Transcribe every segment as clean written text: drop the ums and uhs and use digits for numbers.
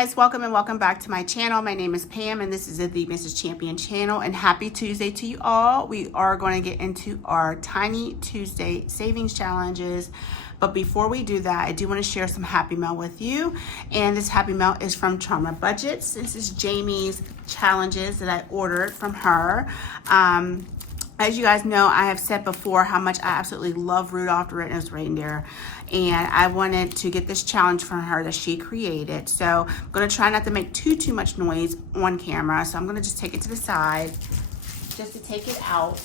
guys, welcome and welcome back to my channel. My name is Pam and this is the Mrs. Champion channel, and happy Tuesday to you all. We are going to get into our Tiny Tuesday savings challenges. But before we do that, I do want to share some Happy Mail with you. And this Happy Mail is from Charma Budgets. This is Jamie's challenges that I ordered from her. As you guys know, I have said before how much I absolutely love Rudolph the Red-Nosed Reindeer. And I wanted to get this challenge from her that she created. So I'm going to try not to make too much noise on camera. So I'm going to just take it to the side just to take it out.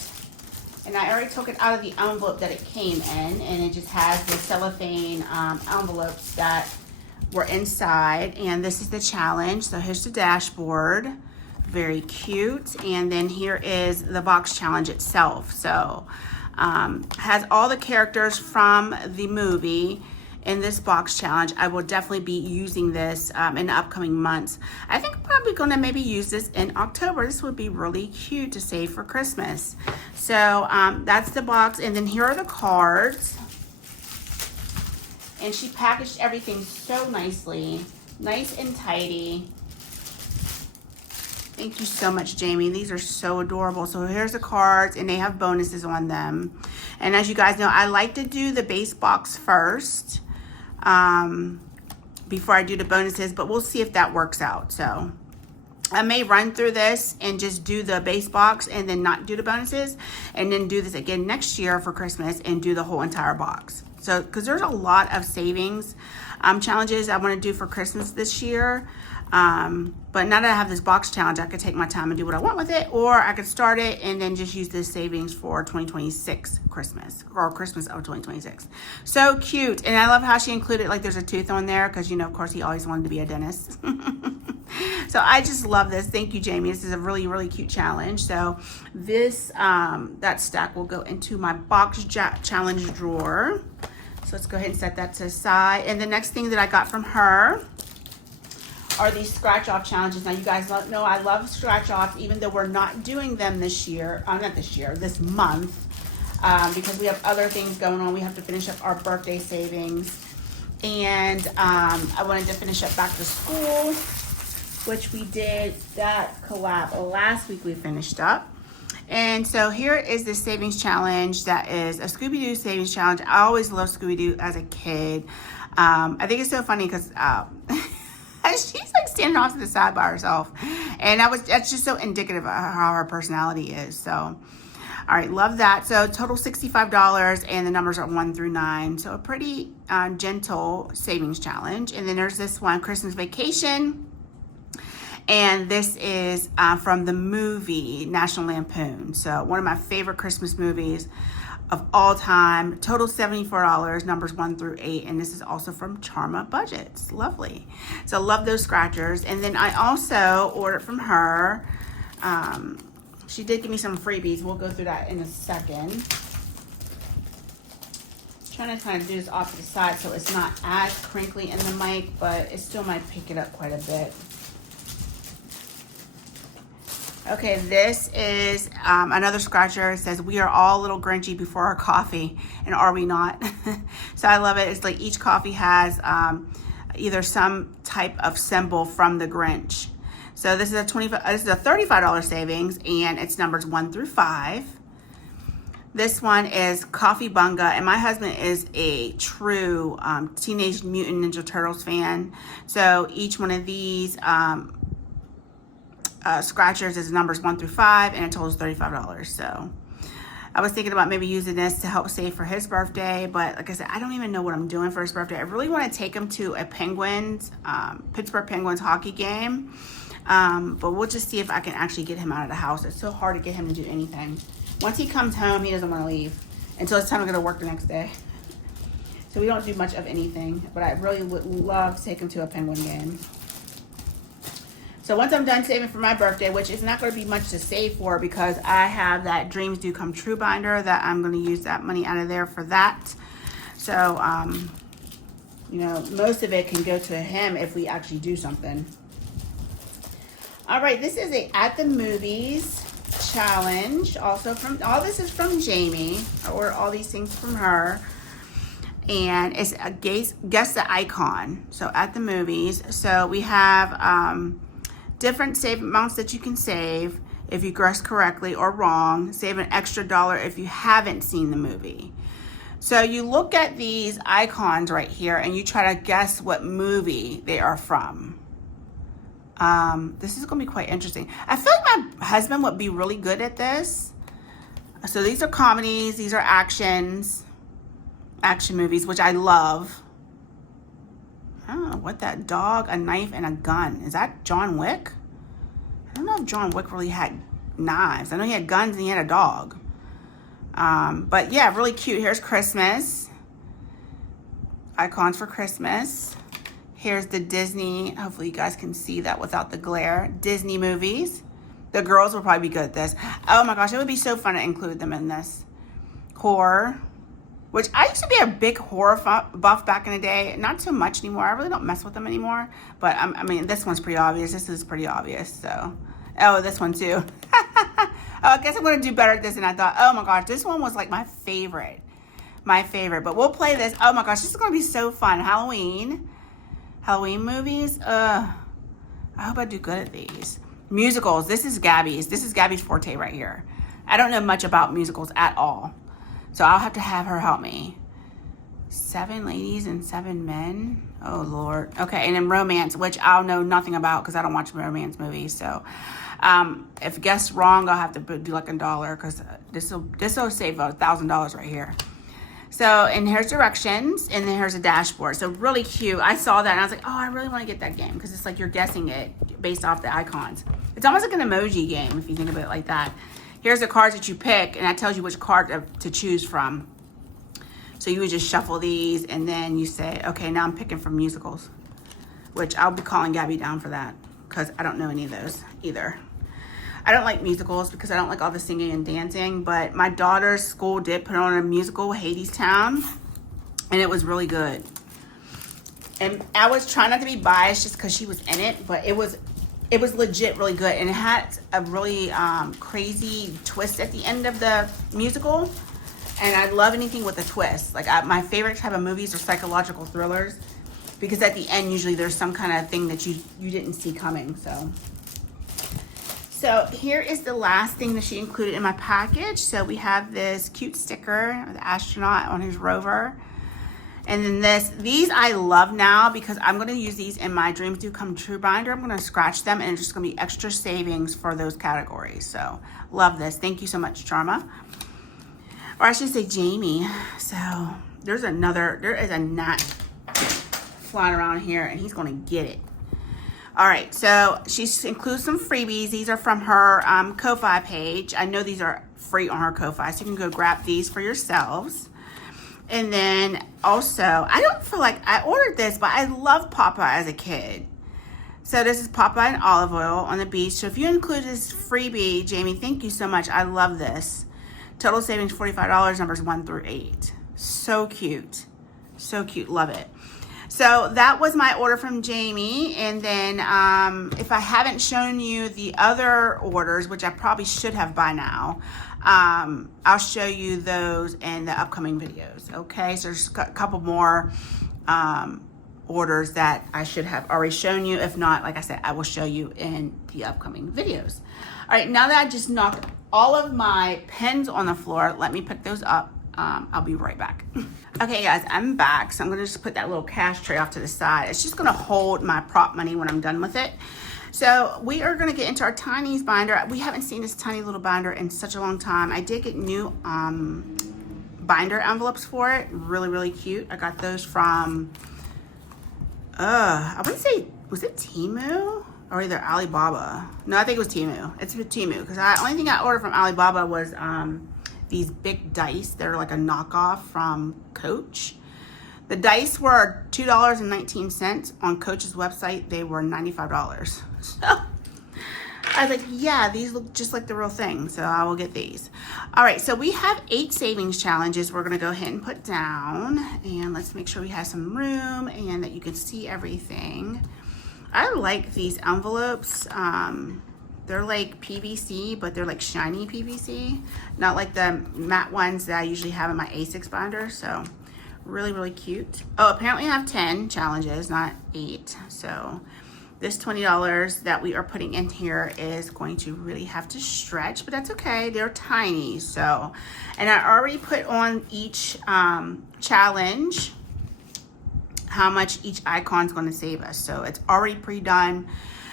And I already took it out of the envelope that it came in. And it just has the cellophane envelopes that were inside. And this is the challenge. So here's the dashboard. Very cute. And then here is the box challenge itself. So has all the characters from the movie in this box challenge. I will definitely be using this in the upcoming months. I think I'm probably going to maybe use this in October. This would be really cute to save for Christmas. So that's the box, and then here are the cards. And she packaged everything so nicely, nice and tidy. Thank you so much, Jamie. These are so adorable. So here's the cards, and they have bonuses on them. And as you guys know, I like to do the base box first before I do the bonuses, but we'll see if that works out. So I may run through this and just do the base box and then not do the bonuses, and then do this again next year for Christmas and do the whole entire box. So, because there's a lot of savings challenges I want to do for Christmas this year. But now that I have this box challenge, I could take my time and do what I want with it, or I could start it and then just use this savings for 2026 Christmas, or Christmas of 2026. So cute. And I love how she included, like, there's a tooth on there because, you know, of course, he always wanted to be a dentist. So I just love this. Thank you, Jamie. This is a really cute challenge. So this, that stack will go into my box challenge drawer. So let's go ahead and set that to the side. And the next thing that I got from her are these scratch off challenges. Now you guys know I love scratch offs, even though we're not doing them this year, this month, because we have other things going on. We have to finish up our birthday savings, and I wanted to finish up back to school, which we did that collab last week. We finished up. And so here is the savings challenge that is a Scooby-Doo savings challenge. I always loved Scooby-Doo as a kid. I think it's so funny because she's like standing off to the side by herself, and that's just so indicative of how her personality is. So, all right, love that. So total $65, and the numbers are 1 through 9. So a pretty gentle savings challenge. And then there's this one, Christmas Vacation, and this is from the movie National Lampoon. So one of my favorite Christmas movies of all time. Total $74, numbers 1 through 8, and this is also from Charma Budgets. Lovely. So love those scratchers. And then I also ordered from her, she did give me some freebies. We'll go through that in a second. Trying to kind of do this off to the side so it's not as crinkly in the mic, but it still might pick it up quite a bit. Okay, this is another scratcher. It says, we are all a little Grinchy before our coffee, and are we not? So I love it. It's like each coffee has either some type of symbol from the Grinch. So this is a $35 savings, and it's numbers 1 through 5. This one is Coffee Bunga, and my husband is a true Teenage Mutant Ninja Turtles fan. So each one of these scratchers is numbers 1 through 5, and it totals $35. So I was thinking about maybe using this to help save for his birthday, but like I said, I don't even know what I'm doing for his birthday. I really want to take him to a Pittsburgh Penguins hockey game, but we'll just see if I can actually get him out of the house. It's so hard to get him to do anything. Once he comes home, he doesn't want to leave until it's time to go to work the next day. So we don't do much of anything, but I really would love to take him to a Penguin game. So once I'm done saving for my birthday, which is not going to be much to save for because I have that Dreams Do Come True binder that I'm going to use that money out of there for that. So, you know, most of it can go to him if we actually do something. All right, this is a At the Movies challenge. Also all this is from Jamie. I ordered all these things from her. and it's a guess the icon. So at the movies, so we have different save amounts that you can save if you guess correctly or wrong. Save an extra $1 if you haven't seen the movie. So you look at these icons right here and you try to guess what movie they are from. This is going to be quite interesting. I feel like my husband would be really good at this. So these are comedies, these are action movies, which I love. I don't know what that dog, a knife, and a gun. Is that John Wick? I don't know if John Wick really had knives. I know he had guns and he had a dog. But yeah, really cute. Here's Christmas. Icons for Christmas. Here's the Disney. Hopefully you guys can see that without the glare. Disney movies. The girls will probably be good at this. Oh my gosh, it would be so fun to include them in this. Horror. Which I used to be a big horror buff back in the day. Not so much anymore. I really don't mess with them anymore. But I mean, this one's pretty obvious. This is pretty obvious. So, oh, this one too. Oh, I guess I'm going to do better at this than I thought. Oh my gosh, this one was like my favorite. My favorite. But we'll play this. Oh my gosh, this is going to be so fun. Halloween movies. I hope I do good at these. Musicals. This is Gabby's forte right here. I don't know much about musicals at all. So I'll have to have her help me. 7 ladies and 7 men. Oh Lord. Okay, and then romance, which I'll know nothing about because I don't watch romance movies. So if guessed wrong, I'll have to do like $1 because this will save $1,000 right here. So, and here's directions, and then here's a dashboard. So really cute. I saw that and I was like, oh, I really want to get that game because it's like you're guessing it based off the icons. It's almost like an emoji game if you think of it like that. Here's the cards that you pick, and that tells you which card to choose from. So you would just shuffle these, and then you say, okay, now I'm picking from musicals, which I'll be calling Gabby down for that because I don't know any of those either. I don't like musicals because I don't like all the singing and dancing, but my daughter's school did put on a musical, Hadestown, and it was really good. And I was trying not to be biased just because she was in it, but it was legit really good, and it had a really crazy twist at the end of the musical, and I love anything with a twist. Like my favorite type of movies are psychological thrillers because at the end usually there's some kind of thing that you didn't see coming. So here is the last thing that she included in my package. So we have this cute sticker of the astronaut on his rover. And then these I love now because I'm going to use these in my Dreams Do Come True binder. I'm going to scratch them and it's just going to be extra savings for those categories. So love this. Thank you so much, Charma. Or I should say Jamie. So there is a gnat flying around here and he's going to get it. All right, so she includes some freebies. These are from her Ko-Fi page. I know these are free on her Ko-Fi, so you can go grab these for yourselves. And then also, I don't feel like I ordered this, but I love Popeye as a kid. So this is Popeye and olive oil on the beach. So if you include this freebie, Jamie, thank you so much. I love this. Total savings $45, numbers 1 through 8. So cute. So cute. Love it. So that was my order from Jamie. And then if I haven't shown you the other orders, which I probably should have by now, I'll show you those in the upcoming videos. Okay, so there's a couple more orders that I should have already shown you. If not, like I said, I will show you in the upcoming videos. All right, now that I just knocked all of my pens on the floor, let me pick those up. I'll be right back. Okay guys, I'm back. So I'm gonna just put that little cash tray off to the side. It's just gonna hold my prop money when I'm done with it. So we are gonna get into our Tiny's binder. We haven't seen this tiny little binder in such a long time. I did get new binder envelopes for it. Really, really cute. I got those from, I wouldn't say, was it Temu? Or either Alibaba. No, I think it was Temu. It's Temu, because the only thing I ordered from Alibaba was these big dice. They're like a knockoff from Coach. The dice were $2.19. On Coach's website, they were $95. So I was like, yeah, these look just like the real thing. So I will get these. All right, so we have 8 savings challenges we're gonna go ahead and put down. And let's make sure we have some room and that you can see everything. I like these envelopes. They're like PVC, but they're like shiny PVC. Not like the matte ones that I usually have in my A6 binder. So Really, really cute. Oh, apparently I have 10 challenges, not 8. So this $20 that we are putting in here is going to really have to stretch, but that's okay. They're tiny. So, and I already put on each challenge how much each icon is going to save us. So it's already pre-done.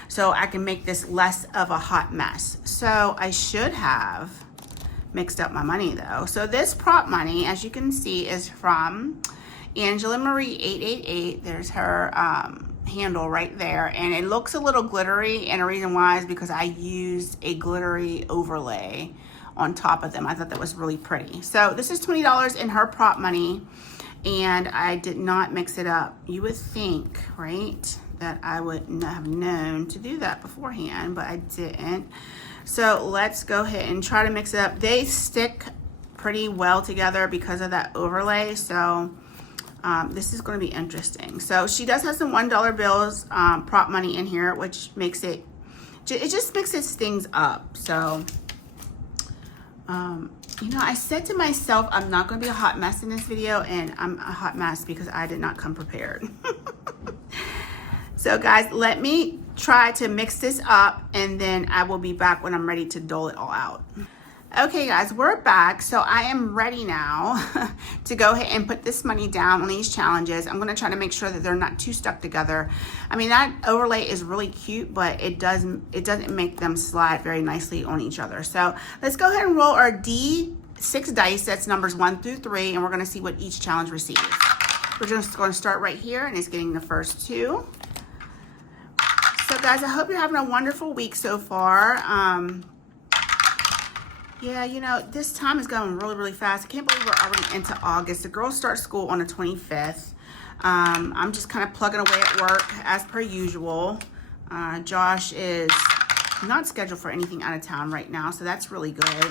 So I can make this less of a hot mess. So I should have mixed up my money though. So this prop money, as you can see, is from Angela Marie 888. There's her handle right there, and it looks a little glittery, and the reason why is because I used a glittery overlay on top of them. I thought that was really pretty. So this is $20 in her prop money, and I did not mix it up. You would think, right, that I would have known to do that beforehand, but I didn't. So let's go ahead and try to mix it up. They stick pretty well together because of that overlay. So this is going to be interesting. So she does have some $1 bills, prop money in here, which makes it just mixes things up. So, you know, I said to myself, I'm not going to be a hot mess in this video, and I'm a hot mess because I did not come prepared. So guys, let me try to mix this up, and then I will be back when I'm ready to dole it all out. Okay guys, we're back. So I am ready now to go ahead and put this money down on these challenges. I'm gonna try to make sure that they're not too stuck together. I mean, that overlay is really cute, but it doesn't make them slide very nicely on each other. So let's go ahead and roll our D6 dice. That's numbers 1 through 3, and we're gonna see what each challenge receives. We're just gonna start right here, and it's getting the first 2. So guys, I hope you're having a wonderful week so far. Yeah, you know, this time is going really, really fast. I can't believe we're already into August. The girls start school on the 25th. I'm just kind of plugging away at work as per usual. Josh is not scheduled for anything out of town right now, so that's really good.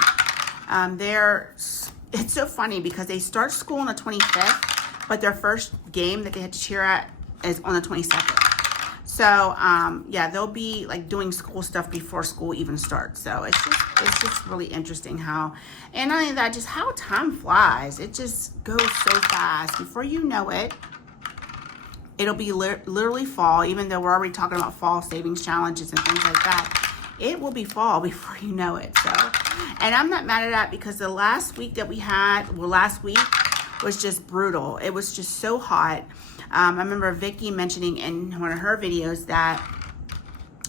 It's so funny because they start school on the 25th, but their first game that they had to cheer at is on the 22nd. So, yeah, they'll be like doing school stuff before school even starts. So it's just really interesting how, and not only that, just how time flies. It just goes so fast. Before you know it, it'll be literally fall, even though we're already talking about fall savings challenges and things like that. It will be fall before you know it. So, and I'm not mad at that because the last week that we had, well, last week was just brutal. It was just so hot. I remember Vicky mentioning in one of her videos that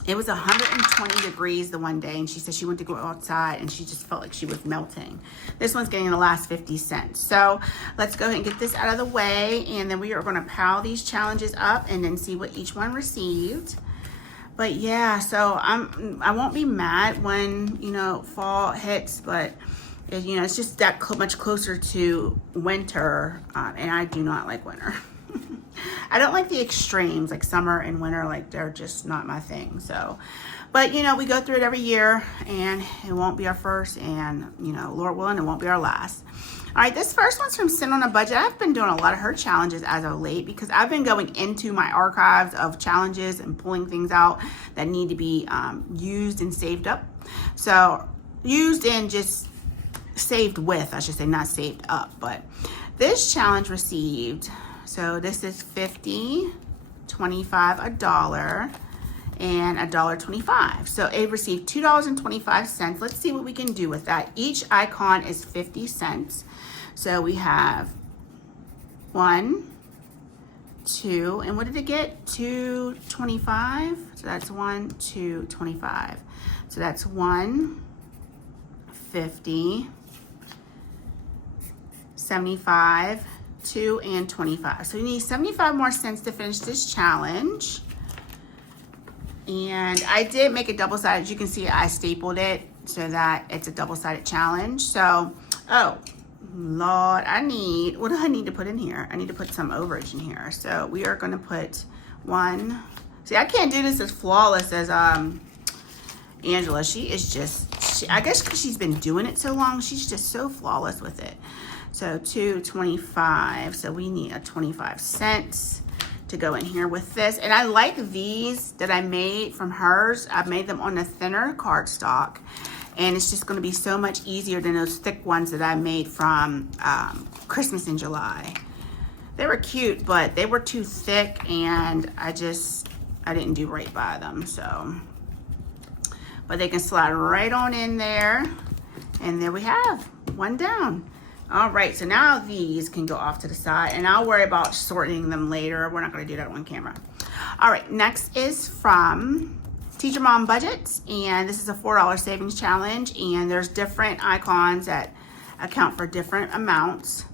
it was 120 degrees the one day, and she said she went to go outside and she just felt like she was melting. This one's getting the last 50 cents. So let's go ahead and get this out of the way, and then we are going to pile these challenges up and then see what each one received. But yeah, so I won't be mad when, you know, fall hits, but you know, it's just that much closer to winter, and I do not like winter. I don't like the extremes, like summer and winter, like they're just not my thing. So, but you know, we go through it every year, and it won't be our first, and you know, Lord willing, it won't be our last. All right, this first one's from Sin on a Budget. I've been doing a lot of her challenges as of late because I've been going into my archives of challenges and pulling things out that need to be used and saved up. So used and just saved with, I should say, not saved up. But this challenge received, so this is 50, 25, $1, and $1.25. So it received $2.25. Let's see what we can do with that. Each icon is 50 cents. So we have 1, 2, and what did it get? $2.25. So that's 1, 2, 25. So that's 1, 50, 75, 2, and 25. So you need 75 more cents to finish this challenge. And I did make a double-sided. As you can see, I stapled it so that it's a double-sided challenge. So, oh, Lord, what do I need to put in here? I need to put some overage in here. So we are going to put 1. See, I can't do this as flawless as Angela. She is just, I guess because she's been doing it so long, she's just so flawless with it. So $2.25. So we need a 25 cents to go in here with this. And I like these that I made from hers. I've made them on a thinner cardstock, and it's just going to be so much easier than those thick ones that I made from Christmas in July. They were cute, but they were too thick, and I didn't do right by them, so. But they can slide right on in there, and there we have one down. All right, so now these can go off to the side, and I'll worry about sorting them later. We're not gonna do that on camera. All right, next is from Teacher Mom Budgets, and this is a $4 savings challenge, and there's different icons that account for different amounts.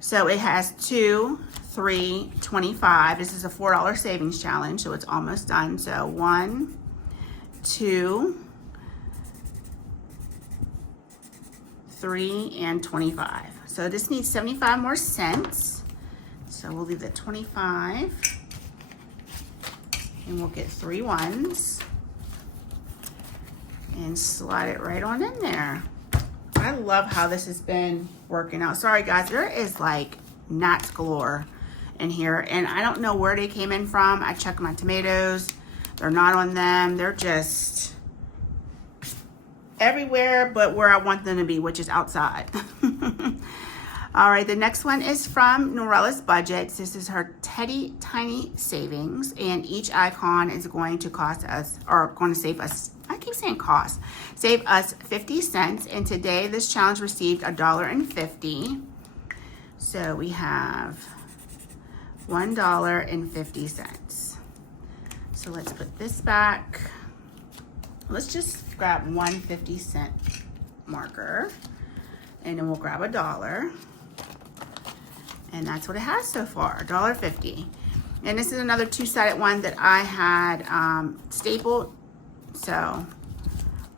So it has 2, 3, 25. This is a $4 savings challenge, so it's almost done. So 1, 2, 3, and 25. So this needs 75 more cents. So we'll leave the 25, and we'll get 3 ones and slide it right on in there. I love how this has been working out. Sorry guys, there is like gnats galore in here, and I don't know where they came in from. I checked my tomatoes. They're not on them. They're just everywhere but where I want them to be, which is outside. All right, the next one is from Norella's Budgets. This is her Teddy Tiny Savings, and each icon is going to cost us, or going to save us, I keep saying cost, save us 50 cents. And today this challenge received $1.50. So we have $1.50. So let's put this back. Let's just grab one 50-cent marker, and then we'll grab $1. And that's what it has so far, $1.50. And this is another two-sided one that I had stapled. So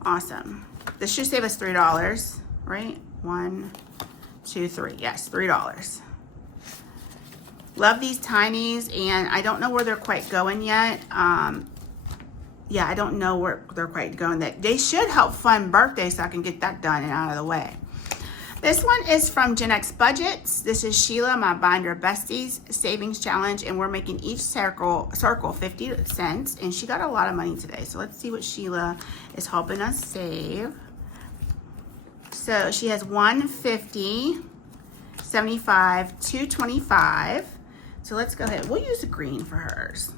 awesome. This should save us $3, right? 1, 2, 3. Yes, $3. Love these tinies, and I don't know where they're quite going yet. Yeah, I don't know where they're quite going. That they should help fund birthdays, so I can get that done and out of the way. This one is from Gen X Budgets. This is Sheila, my binder besties savings challenge, and we're making each circle 50 cents, and she got a lot of money today. So let's see what Sheila is helping us save. So she has 150, 75, 225. So let's go ahead. We'll use a green for hers.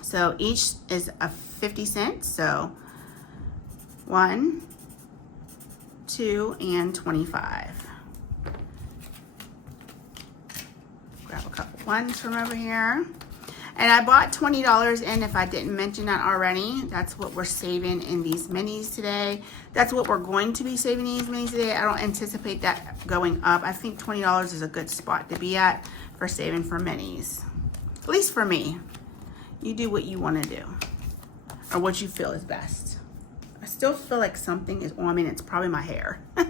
So each is a 50 cents. So 1, 2, and 25. Grab a couple ones from over here. And I bought $20 in, if I didn't mention that already. That's what we're saving in these minis today. That's what we're going to be saving in these minis today. I don't anticipate that going up. I think $20 is a good spot to be at for saving for minis. At least for me. You do what you want to do, or what you feel is best. I still feel like something is on me, and it's probably my hair. All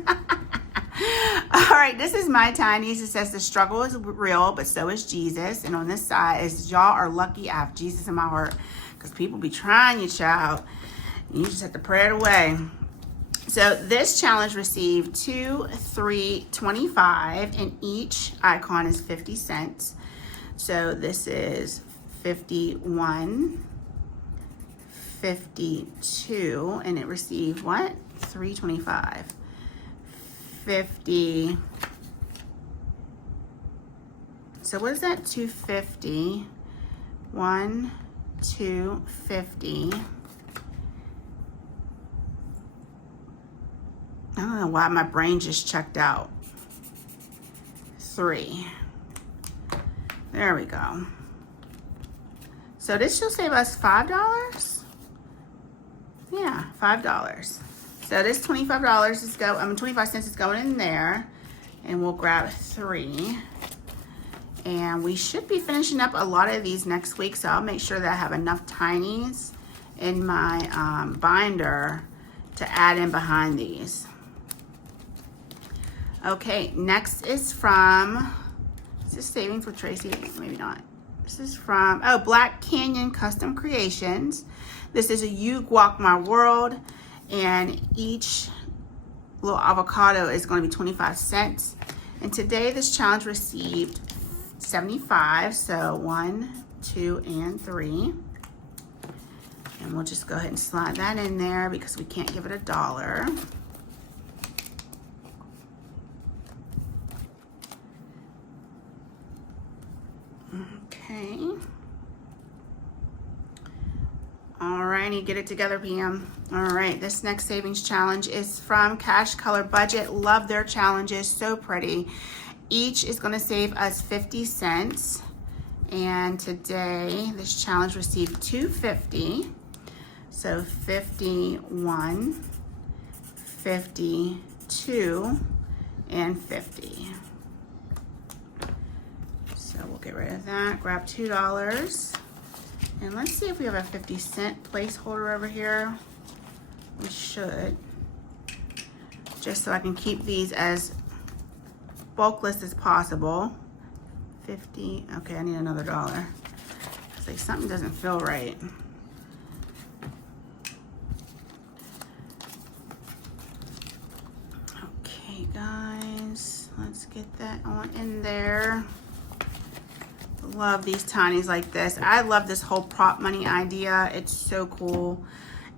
right, this is my tinies. It says the struggle is real, but so is Jesus. And on this side is y'all are lucky I have Jesus in my heart, because people be trying you, child. You just have to pray it away. So this challenge received 2, 3, 25, and each icon is 50 cents. So this is 51, 52, and it received what? 325. 50. So what is that? 250. 1, 2, 50. I don't know why my brain just checked out. 3. There we go. So this should save us $5. Yeah, $5. So this $25 is 25 cents is going in there, and we'll grab 3. And we should be finishing up a lot of these next week, so I'll make sure that I have enough tinies in my binder to add in behind these. Okay, next is from, is this Savings with Tracy? Maybe not. This is from, Black Canyon Custom Creations. This is a You Guac My World, and each little avocado is going to be 25 cents. And today this challenge received 75, so 1, 2, and 3. And we'll just go ahead and slide that in there because we can't give it $1. need to get it together, Pam. All right, this next savings challenge is from Cash Color Budget. Love their challenges, so pretty. Each is going to save us 50 cents. And today, this challenge received 250. So 51, 52, and 50. So we'll get rid of that, grab $2. And let's see if we have a 50-cent placeholder over here. We should. Just so I can keep these as bulkless as possible. 50, okay, I need another $1. It's like something doesn't feel right. Okay, guys, let's get that on in there. Love these tinies like this. I love this whole prop money idea. It's so cool.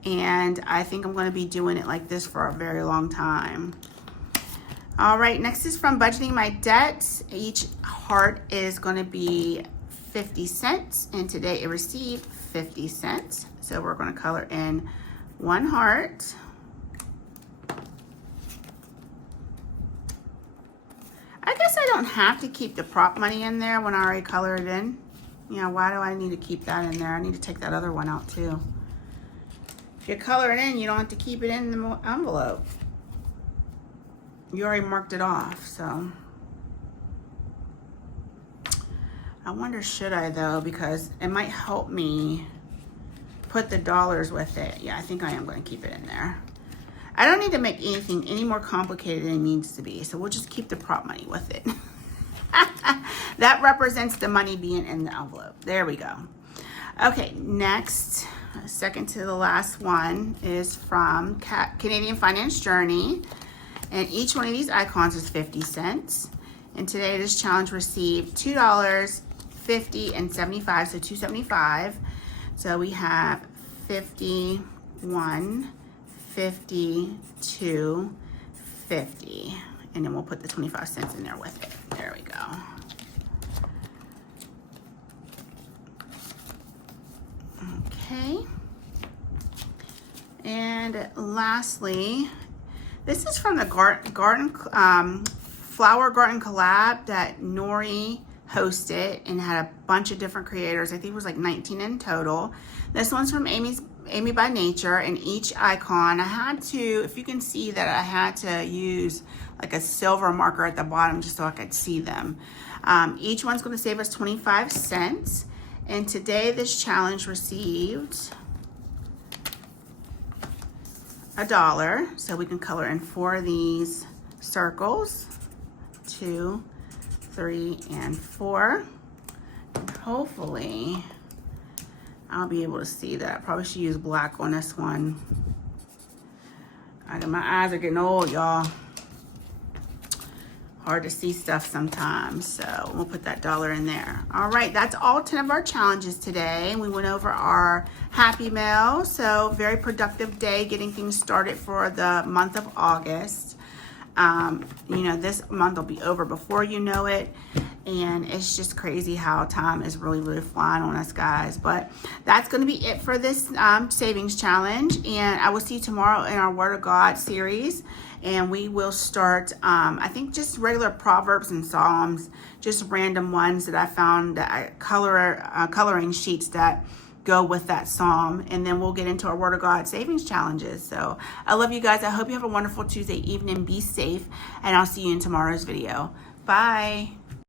And I think I'm going to be doing it like this for a very long time. All right, next is from Budgeting My Debts. Each heart is going to be 50 cents. And today it received 50 cents. So we're going to color in one heart. I guess I don't have to keep the prop money in there when I already color it in. You know, why do I need to keep that in there? I need to take that other one out too. If you color it in, you don't have to keep it in the envelope. You already marked it off, so. I wonder, should I though, because it might help me put the dollars with it. Yeah, I think I am going to keep it in there. I don't need to make anything any more complicated than it needs to be, so we'll just keep the prop money with it. That represents the money being in the envelope. There we go. Okay, next, second to the last one is from Canadian Finance Journey, and each one of these icons is 50 cents. And today this challenge received $2, 50, and 75, so 275. So we have 51, 52, 50, and then we'll put the 25 cents in there with it. There we go. Okay. And lastly, this is from the Flower Garden collab that Nori hosted and had a bunch of different creators. I think it was like 19 in total. This one's from Amy by Nature, and each icon, I had to, if you can see that, I had to use like a silver marker at the bottom just so I could see them. Each one's going to save us 25 cents. And today this challenge received $1. So we can color in 4 of these circles, 2, 3, and 4. And hopefully I'll be able to see that. I probably should use black on this one. My eyes are getting old, y'all. Hard to see stuff sometimes, so we'll put that $1 in there. All right, that's all 10 of our challenges today. We went over our Happy Mail, so very productive day getting things started for the month of August. You know, this month will be over before you know it, and it's just crazy how time is really, really flying on us, guys. But that's going to be it for this savings challenge, and I will see you tomorrow in our Word of God series. And we will start, I think, just regular Proverbs and Psalms, just random ones that I found that I coloring sheets that go with that psalm. And then we'll get into our Word of God savings challenges. So I love you guys. I hope you have a wonderful Tuesday evening. Be safe. And I'll see you in tomorrow's video. Bye.